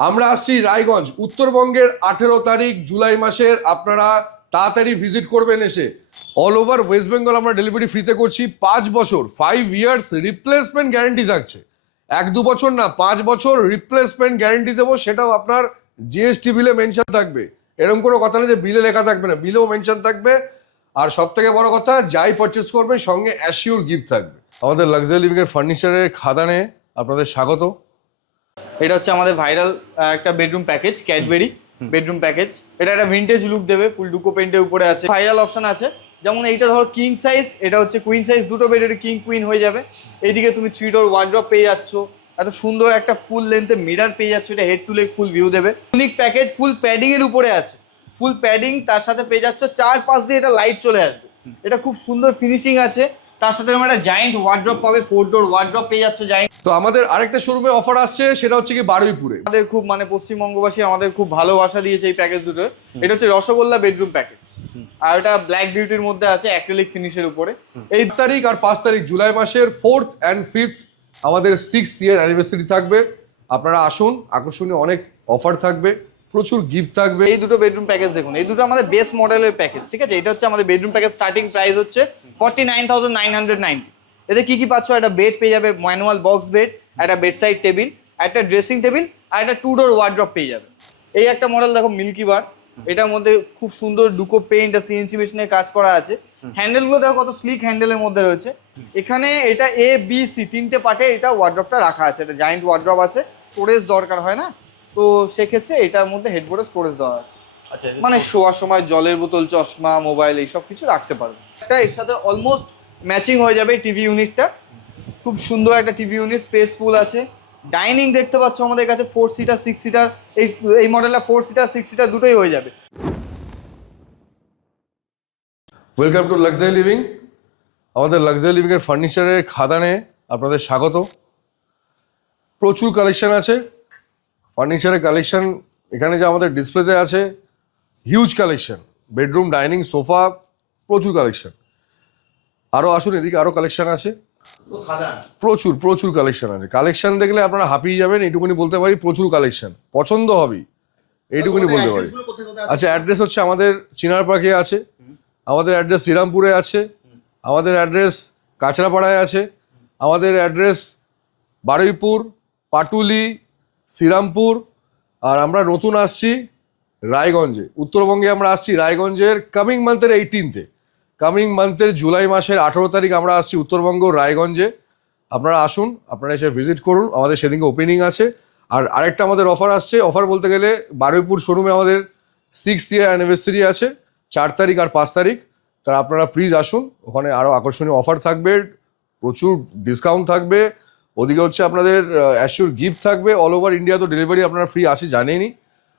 আমরা আসছি রায়গঞ্জ, উত্তরবঙ্গের 18 তারিখ জুলাই মাসের। আপনারা তাড়াতাড়ি ভিজিট করবেন এসে। অল ওভার ওয়েস্ট বেঙ্গল আমরা ডেলিভারি ফ্রিতে করছি। 5 বছর 5 ইয়ার্স রিপ্লেসমেন্ট গ্যারেন্টি থাকছে। 1-2 বছর না, 5 বছর রিপ্লেসমেন্ট গ্যারেন্টি দেবো, সেটাও আপনার জিএসটি বিলে মেনশন থাকবে। এরকম কোনো কথা নেই যে বিলে লেখা থাকবে না, বিলেও মেনশন থাকবে। আর সব থেকে বড় কথা, যাই পারচেস করবেন সঙ্গে অ্যাসিওর গিফট থাকবে। আমাদের লাক্সারি লিভিং এর ফার্নিচারের খাদানে আপনাদের স্বাগত। এটা হচ্ছে আমাদের ভাইরাল একটা bedroom package, Cadbury bedroom package. এটা একটা ভিন্টেজ লুক দেবে, ফুল ডুকো পেন্টের উপরে আছে। ভাইরাল অপশন আছে, যেমন এইটা ধরো কিং সাইজ, এটা হচ্ছে কুইন সাইজ, দুটো বেড এটা কিং কুইন হয়ে যাবে। এইদিকে তুমি 3 ডোর ওয়ার্ড্রপ পেয়ে যাচ্ছ, এত সুন্দর একটা ফুল লেন্থে মিরর পেয়ে যাচ্ছ। এটা head to leg full view দেবে। ইউনিক প্যাকেজ, ফুল প্যাডিং এর উপরে আছে, ফুল প্যাডিং, তার সাথে পেয়ে যাচ্ছ 4 পাশ দিয়ে এটা লাইট চলে আসবে। এটা খুব সুন্দর ফিনিশিং আছে। তার সাথে আমরা একটা জায়েন্ট ওয়ার্ড্রপ পাবে, 4 ডোর ওয়ার্ড্রপ পেয়ে যাচ্ছ জায়েন্ট। তো আমাদের আরেকটা শোরুমে অফার আসছে, সেটা হচ্ছে কি বারুইপুরে। আমাদের খুব পশ্চিমবঙ্গবাসী আমাদের খুব ভালোবাসা দিয়েছে এই প্যাকেজ দুটো। এটা হচ্ছে রসগোল্লা বেডরুম প্যাকেজ, আর এটা ব্ল্যাক বিউটির মধ্যে আছে, অ্যাক্রিলিক ফিনিশের উপরে। এই তারিখ আর 5 তারিখ জুলাই মাসের 4th and 5th আমাদের 6th ইয়ার অ্যানিভার্সারি থাকবে। আপনারা আসুন, আকর্ষণীয় অনেক অফার থাকবে, প্রচুর গিফট থাকবে। এই দুটো বেডরুম প্যাকেজ দেখুন, এই দুটো আমাদের বেস মডেলের প্যাকেজ, ঠিক আছে। এটা হচ্ছে আমাদের বেডরুম প্যাকেজ, স্টার্টিং প্রাইস হচ্ছে 49,990। এতে কি কি পাচ্ছ? একটা বেড পেয়ে যাবে, ম্যানুয়াল বক্স বেড, একটা বেড সাইড টেবিল, একটা ড্রেসিং টেবিল, আর একটা 2 ডোর ওয়ার্ড্রপ পেয়ে যাবে। এই একটা মডেল দেখো, মিল্কি বার। এটার মধ্যে খুব সুন্দর ডুকো পেইন্ট আর সিএনসি মেশিনের কাজ করা আছে। হ্যান্ডেলগুলো দেখো কত স্লিক হ্যান্ডেলের মধ্যে রয়েছে। এখানে এটা এ বি সি 3টে পার্টে এটা ওয়ার্ড্রপটা রাখা আছে। এটা জায়েন্ট ওয়ার্ড্রপ আছে, স্টোরেজ দরকার হয় না, তো সেক্ষেত্রে এটার মধ্যে হেডবোর্ডে স্টোরেজ দেওয়া আছে। আচ্ছা, মানে শোয়ার সময় জলের বোতল, চশমা, মোবাইল এইসব কিছু রাখতে পারবে। এটা এর সাথে অলমোস্ট ম্যাচিং হয়ে যাবে। টিভি ইউনিটটা খুব সুন্দর একটা টিভি ইউনিট, স্পেসফুল আছে। ডাইনিং দেখতে পাচ্ছ আমাদের কাছে 4 সিটার 6 সিটার, এই মডেলটা 4 সিটার 6 সিটার দুটোই হয়ে যাবে। Welcome to luxury living. আমাদের লাক্সারি লিভিং এর ফার্নিচারের খাদানে আপনাদের স্বাগত। প্রচুর কালেকশন আছে, ফার্নিচারের কালেকশন এখানে যে আমাদের ডিসপ্লেতে আছে, huge collection. Bedroom, dining, sofa, প্রচুর কালেকশন। আরও আসুন, এদিকে আরও কালেকশন আছে, প্রচুর প্রচুর কালেকশন আছে। কালেকশন দেখলে আপনারা হাঁপিয়ে যাবেন, এইটুকুনি বলতে পারি। প্রচুর কালেকশন, পছন্দ হবেই, এইটুকুনি বলতে পারি। আচ্ছা, অ্যাড্রেস হচ্ছে আমাদের চিনার পাখে আছে, আমাদের অ্যাড্রেস শ্রীরামপুরে আছে, আমাদের অ্যাড্রেস কাঁচরাপাড়ায় আছে, আমাদের অ্যাড্রেস বারুইপুর, পাটুলি, শ্রীরামপুর। আর আমরা নতুন আসছি রায়গঞ্জে, উত্তরবঙ্গে আমরা আসছি রায়গঞ্জের কামিং মান্থের 18-এ। কামিং মান্থের জুলাই মাসের 18 তারিখ আমরা আসছি উত্তরবঙ্গ রায়গঞ্জে। আপনারা আসুন, আপনারা এসে ভিজিট করুন। আমাদের সেদিনকে ওপেনিং আছে। আর আরেকটা আমাদের অফার আসছে, অফার বলতে গেলে বারুইপুর শোরুমে আমাদের 6th ইয়ার অ্যানিভার্সারি আছে 4 তারিখ আর 5 তারিখ। তা আপনারা প্লিজ আসুন, ওখানে আরও আকর্ষণীয় অফার থাকবে, প্রচুর ডিসকাউন্ট থাকবে। ওদিকে হচ্ছে আপনাদের অ্যাসিওর গিফট থাকবে। অল ওভার ইন্ডিয়া তো ডেলিভারি আপনারা ফ্রি আসে জানেনই।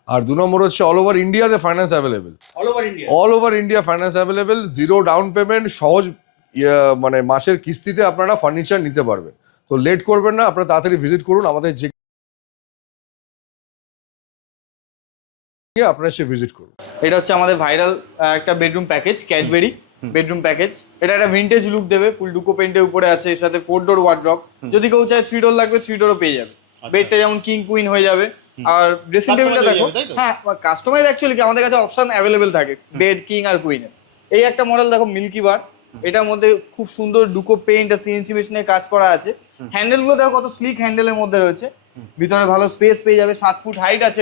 আর 2 নম্বর হচ্ছে অল ওভার ইন্ডিয়াতে finance available. All over India finance available, 0 down payment, সহজ মানে মাসের কিস্তিতে আপনারা ফার্নিচার নিতে পারবেন। তো লেট করবেন না, আপনারা তাড়াতাড়ি ভিজিট করুন আমাদের, যে আপনারা সে ভিজিট করুন। এটা হচ্ছে আমাদের ভাইরাল একটা bedroom package, Cadbury bedroom package. এটা একটা ভিন্টেজ লুক দেবে, ফুল ডুকো পেন্টের উপরে আছে। এর সাথে 4 ডোর ওয়ার্ড্রপ, যদি কেউ চায় 3 ডোর লাগবে 3 ডোরও পেয়ে যাবে। বেডটা যেমন কিং কুইন হয়ে যাবে। আর ড্রেসিং টেবিলটা দেখো, হ্যাঁ কাস্টমাইজ অ্যাকচুয়ালি আমাদের কাছে অপশন অ্যাভেলেবেল থাকে বেড, কিং আর কুইনের। এই একটা মডেল দেখো, মিল্কি বার। এটার মধ্যে খুব সুন্দর ডুকো পেইন্ট আর সিএনসি মেশিনের কাজ করা আছে। হ্যান্ডেলগুলো দেখো কত স্লিক হ্যান্ডেলের মধ্যে রয়েছে। ভিতরে ভালো স্পেস পেয়ে যাবে, 7 ফুট হাইট আছে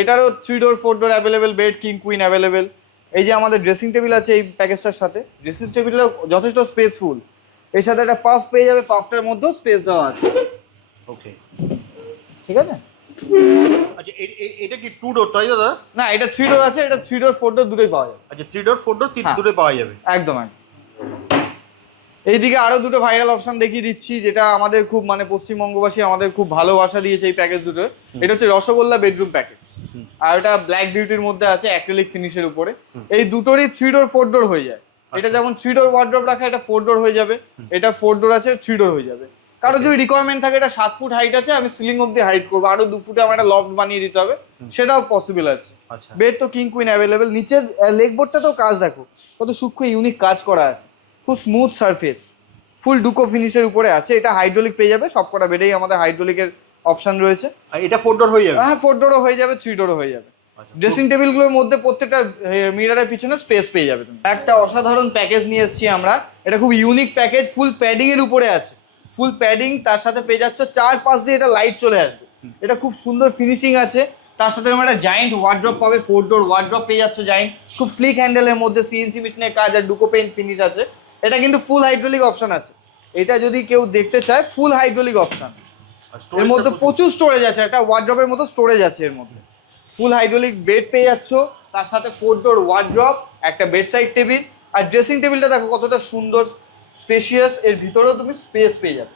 এটারও 3 door 4 door available, bed king queen available. এই যে আমাদের ড্রেসিং টেবিল আছে এই প্যাকেজটার সাথে, ড্রেসিং টেবিলটা যথেষ্ট স্পেসফুল। এর সাথে একটা পাফ পেয়ে যাবে, পাফটার মধ্যেও স্পেস দেওয়া আছে। ওকে, ঠিক আছে। আচ্ছা, এটা কি 2 ডোর তাই দাদা? না, এটা 3 ডোর আছে, এটা 3 ডোর 4 ডোর দুটোই পাওয়া যাবে। আচ্ছা, 3 ডোর 4 ডোর দুটোই পাওয়া যাবে। একদম। এইদিকে আরো দুটো ভাইরাল অপশন দেখিয়ে দিচ্ছি, যেটা আমাদের খুব পশ্চিমবঙ্গবাসী আমাদের খুব ভালোবাসা দিয়েছে এই প্যাকেজ দুটো। এটা হচ্ছে রসগোল্লা বেডরুম প্যাকেজ, আর এটা ব্ল্যাক বিউটির মধ্যে আছে, অ্যাক্রিলিক ফিনিশের উপরে। এই দুটোরই 3 ডোর 4 ডোর হয়ে যায়। এটা যেমন 3 ডোর ওয়ার্ড্রপ রাখা, এটা 4 ডোর হয়ে যাবে। এটা 4 ডোর আছে, 3 ডোর হয়ে যাবে। কারো যদি রিকোয়ারমেন্ট থাকে, এটা 7 ফুট হাইট আছে, আমি সিলিং অব্দি হাইট করবো, আরো 2 ফুটে আমার একটা লফট বানিয়ে দিতে হবে, সেটাও পসিবল আছে। বেড তো কিং কুইন অ্যাভেলেবেল। নিচের লেগ বোর্ডটাতেও কাজ দেখো কত সূক্ষ্ম ইউনিক কাজ করা আছে, খুব স্মুথ সারফেস, ফুল ডুকো ফিনিশের উপরে আছে। এটা হাইড্রোলিক পেয়ে যাবে, সবকটা বেডেই আমাদের হাইড্রোলিকের অপশন রয়েছে। আর এটা 4 ডোর হয়ে যাবে? হ্যাঁ 4 ডোরও হয়ে যাবে, 3 ডোরও হয়ে যাবে। ড্রেসিং টেবিলগুলোর মধ্যে প্রত্যেকটা মিররের পিছনে স্পেস পেয়ে যাবে তুমি। একটা অসাধারণ প্যাকেজ নিয়ে এসেছি আমরা, এটা খুব ইউনিক প্যাকেজ, ফুল প্যাডিং এর উপরে আছে, ফুল প্যাডিং, তার সাথে পেয়ে যাচ্ছ 4 পাশ দিয়ে এটা লাইট চলে আসবে, এটা খুব সুন্দর ফিনিশিং আছে। তার সাথে তোমরা একটা জায়েন্ট ওয়ার্ড্রপ পাবে, 4 ডোর ওয়ার্ড্রপ পেয়ে যাচ্ছ জায়েন্ট, খুব স্লিক হ্যান্ডেলের মধ্যে সিএনসি মেশিনের কাজ আর ডুকো পেইন্ট ফিনিশ আছে। এটা কিন্তু ফুল হাইড্রোলিক অপশন আছে, এটা যদি কেউ দেখতে চায় ফুল হাইড্রোলিক অপশন। এর মধ্যে প্রচুর স্টোরেজ আছে, একটা ওয়ার্ড্রপের মতো স্টোরেজ আছে এর মধ্যে। ফুল হাইড্রোলিক বেড পেয়ে যাচ্ছ, তার সাথে 4 ডোর ওয়ার্ড্রপ, একটা বেড সাইড টেবিল, আর ড্রেসিং টেবিলটা দেখো কতটা সুন্দর স্পেশিয়াস, এর ভিতরেও তুমি স্পেস পেয়ে যাবে।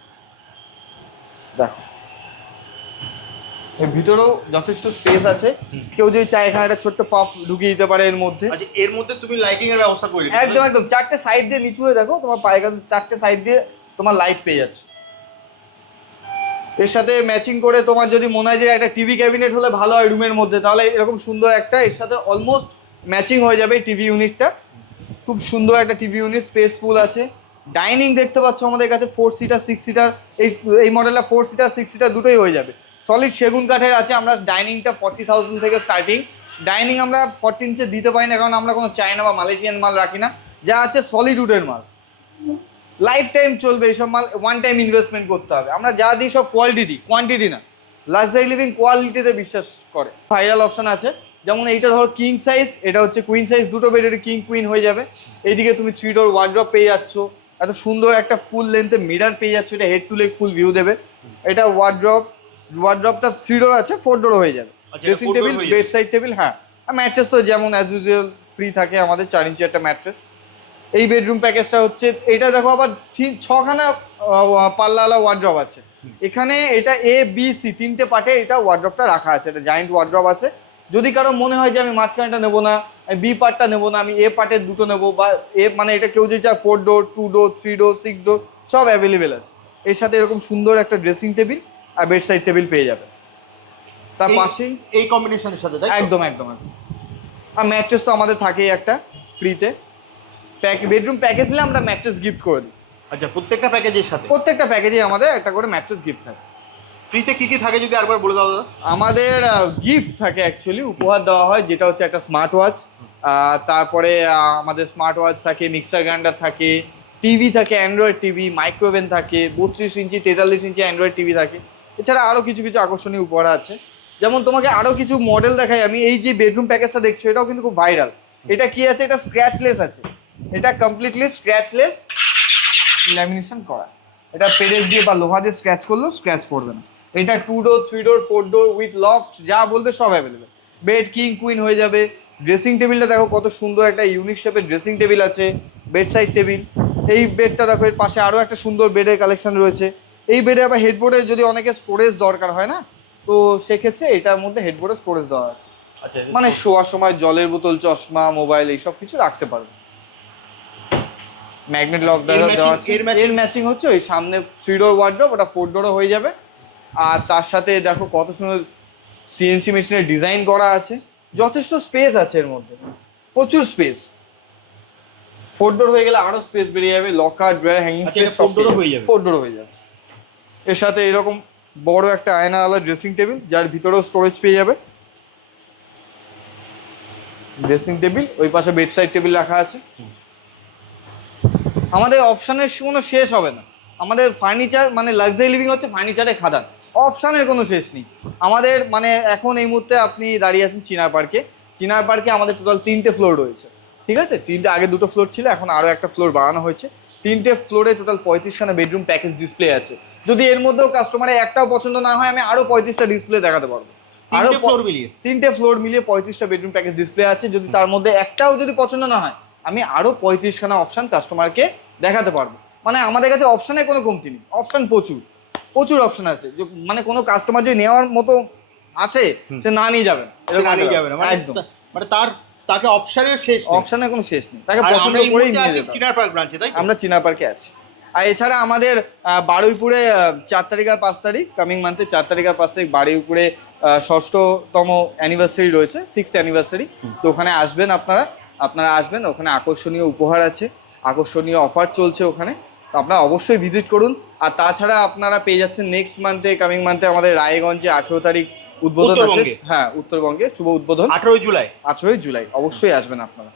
দেখো এর ভিতরেও যথেষ্ট স্পেস আছে, কেউ যদি চায় এখানে একটা ছোট্ট পাফ ঢুকিয়ে দিতে পারে এর মধ্যে। আচ্ছা এর মধ্যে তুমি লাইটিং এর ব্যবস্থা করে দিচ্ছ? একদম একদম, 4টে সাইড দিয়ে নিচু হয়ে দেখো, তোমার পায়ের কাছে 4টে সাইড দিয়ে তোমার লাইট পেয়ে যাচ্ছে। এর সাথে ম্যাচিং করে তোমার যদি মনে হয় যে একটা টিভি ক্যাবিনেট হলে ভালো হয় রুমের মধ্যে, তাহলে এরকম সুন্দর একটা এর সাথে অলমোস্ট ম্যাচিং হয়ে যাবে টিভি ইউনিটটা। খুব সুন্দর একটা টিভি ইউনিট, স্পেসফুল আছে। ডাইনিং দেখতে পাচ্ছ আমাদের কাছে 4 সিটার 6 সিটার, এই মডেলটা 4 সিটার 6 সিটার দুটোই হয়ে যাবে। সলিড সেগুন কাঠের আছে, আমরা ডাইনিংটা 40,000 থেকে স্টার্টিং। ডাইনিং আমরা 14 ইঞ্চে দিতে পারি না, কারণ আমরা কোনো চায়না বা মালয়েশিয়ান মাল রাখি না, যা আছে সলিড উডের মাল, লাইফ টাইম চলবে এইসব মাল, ওয়ান টাইম ইনভেস্টমেন্ট করতে হবে। আমরা যা দিই সব কোয়ালিটি দিই, কোয়ান্টিটি না। লাক্সারি লিভিং কোয়ালিটিতে বিশ্বাস করে। ভাইরাল অপশন আছে, যেমন এইটা ধরো কিং সাইজ, এটা হচ্ছে কুইন সাইজ, দুটো বেডের কিং কুইন হয়ে যাবে। এইদিকে তুমি 3 ডোর ওয়ার্ড্রপ পেয়ে যাচ্ছ, এত সুন্দর একটা ফুল লেন্থে মিরর পেয়ে যাচ্ছ, এটা head to leg full view দেবে। এটা ওয়ার্ড্রপটা 3 ডোর আছে, 4 ডোরও হয়ে যাবে। Dressing table, bed side table, হ্যাঁ। আর ম্যাট্রেস তো যেমন অ্যাজ ইউজুয়াল ফ্রি থাকে আমাদের, 4 ইঞ্চি একটা ম্যাট্রেস। এই বেডরুম প্যাকেজটা হচ্ছে, এটা দেখো আবার 6খানা পাল্লাওয়ালা ওয়ার্ড্রপ আছে এখানে। এটা এ বি সি 3টে পার্টে এটা ওয়ার্ড্রপটা রাখা আছে, এটা জায়েন্ট ওয়ার্ড্রপ আছে। যদি কারো মনে হয় যে আমি মাঝখানটা নেবো না, আমি বি পার্টটা নেবো না, আমি এ পার্টের দুটো নেবো, বা এ মানে এটা কেউ যদি চায় 4 ডোর 2 ডোর 3 ডোর 6 ডোর সব অ্যাভেলেবেল আছে। এর সাথে এরকম সুন্দর একটা ড্রেসিং টেবিল আর বেড সাইড টেবিল পেয়ে যাবে তার পাশেই, এই কম্বিনেশনের সাথে, তাই? একদম একদম একদম। আর ম্যাট্রেস তো আমাদের থাকেই একটা ফ্রিতে, বেডরুম প্যাকেজ নিলে আমরা ম্যাট্রেস গিফট করে দিই। আচ্ছা প্রত্যেকটা প্যাকেজের সাথে? প্রত্যেকটা প্যাকেজে আমাদের একটা করে ম্যাট্রেস গিফট থাকে। ফ্রিতে কি কি থাকে যদি আরেকবার বলে দাও দাদা? আমাদের গিফট থাকে অ্যাকচুয়ালি, উপহার দেওয়া হয়, যেটা হচ্ছে একটা স্মার্ট ওয়াচ, তারপরে আমাদের স্মার্ট ওয়াচ থাকে, মিক্সার গ্রাইন্ডার থাকে, টিভি থাকে, অ্যান্ড্রয়েড টিভি, মাইক্রোওভেন থাকে, 32 ইঞ্চি 43 ইঞ্চি অ্যান্ড্রয়েড টিভি থাকে। এছাড়া আরও কিছু কিছু আকর্ষণীয় উপহার আছে, যেমন তোমাকে আরও কিছু মডেল দেখাই আমি। এই যে বেডরুম প্যাকেজটা দেখছো, এটাও কিন্তু খুব ভাইরাল। এটা কি আছে, এটা স্ক্র্যাচলেস আছে, এটা কমপ্লিটলি স্ক্র্যাচলেস ল্যামিনেশন করা, এটা পেরেক দিয়ে বা লোহা দিয়ে স্ক্র্যাচ করলেও স্ক্র্যাচ পড়বে না। এটা 2 ডোর 3 ডোর 4 ডোর উইথ লফট, যা বলবে সব অ্যাভেলেবেল। বেড কিং কুইন হয়ে যাবে। ড্রেসিং টেবিলটা দেখো কত সুন্দর একটা ইউনিক শেপের ড্রেসিং টেবিল আছে, বেড সাইড টেবিল। এই বেডটা দেখো, এর পাশে আরও একটা সুন্দর বেডের কালেকশন রয়েছে। এই বেডে আবার হেডবোর্ডে যদি অনেকে স্টোরেজ দরকার হয় না, তো সেক্ষেত্রে এটার মধ্যে হেডবোর্ডে স্টোরেজ দেওয়া আছে, আচ্ছা মানে শোয়ার সময় জলের বোতল, চশমা, মোবাইল এইসব কিছু রাখতে পারবে। ম্যাগনেট লক দেওয়া আছে। এর ম্যাচিং হচ্ছে ওই সামনে 3 ডোর ওয়ার্ড্রপ, ওটা 4 ডোরও হয়ে যাবে। আর তার সাথে দেখো কত সুন্দর সিএনসি মেশিনের ডিজাইন করা আছে, যথেষ্ট স্পেস আছে এর মধ্যে, প্রচুর স্পেস। 4 ডোর হয়ে গেলে আরো স্পেস বেরিয়ে যাবে, লকার, ড্রয়ার, হ্যাঙ্গিং স্পেস, 4 ডোরও হয়ে যাবে। 4 ডোর হয়ে যাবে। এর সাথে এরকম বড় একটা আয়নাওয়ালা ড্রেসিং টেবিল, যার ভিতরেও স্টোরেজ পেয়ে যাবে। ড্রেসিং টেবিল, ওই পাশে বেড সাইড টেবিল রাখা আছে। আমাদের অপশানের কোনো শেষ হবে না। আমাদের ফার্নিচার মানে লাক্সারি লিভিং হচ্ছে ফার্নিচারের খাদান, অপশানের কোনো শেষ নেই। আমাদের মানে এখন এই মুহূর্তে আপনি দাঁড়িয়ে আছেন চিনার পার্কে। চিনার পার্কে আমাদের টোটাল 3টে ফ্লোর রয়েছে, ঠিক আছে? 3টে, আগে 2টো ফ্লোর ছিল, এখন আরও একটা ফ্লোর বাড়ানো হয়েছে। 3টে ফ্লোরে টোটাল 35খানা বেডরুম প্যাকেজ ডিসপ্লে আছে। যদি এর মধ্যেও কাস্টমারের একটাও পছন্দ না হয়, আমি আরও 35টা ডিসপ্লে দেখাতে পারবো। আরও 3টে ফ্লোর মিলিয়ে 35টা বেডরুম প্যাকেজ ডিসপ্লে আছে। যদি তার মধ্যে একটাও যদি পছন্দ না হয়, আমি আরও 35খানা অপশান কাস্টমারকে দেখাতে পারবো। মানে আমাদের কাছে অপশানের কোনো কমতি নেই, অপশান প্রচুর প্রচুর অপশান আছে। মানে কোনো কাস্টমার যদি নেওয়ার মতো আসে, সে না নিয়ে যাবে না, একদম। মানে তাকে অপশনের শেষ নেই, অপশানের কোনো শেষ নেই, তাকে পছন্দ করেই নিয়ে যেতে হবে। চিনার পার্ক ব্রাঞ্চে, তাই? আমরা চিনার পার্কে আছি। আর এছাড়া আমাদের বারুইপুরে 4 তারিখ আর 5 তারিখ, কামিং মান্থে 4 তারিখ আর 5 তারিখ বারুইপুরে 6ষ্ঠতম অ্যানিভার্সারি রয়েছে, 6th অ্যানিভার্সারি। তো ওখানে আসবেন, আপনারা আসবেন, ওখানে আকর্ষণীয় উপহার আছে, আকর্ষণীয় অফার চলছে ওখানে। তো আপনারা অবশ্যই ভিজিট করুন। আর তাছাড়া আপনারা পেয়ে যাচ্ছেন নেক্সট মান্থে, কামিং মান্থে আমাদের রায়গঞ্জে 18 তারিখ উদ্বোধন আছে। উত্তরবঙ্গে। হ্যাঁ, উত্তরবঙ্গে শুভ উদ্বোধন 18 জুলাই। 18 জুলাই, অবশ্যই আসবেন আপনারা।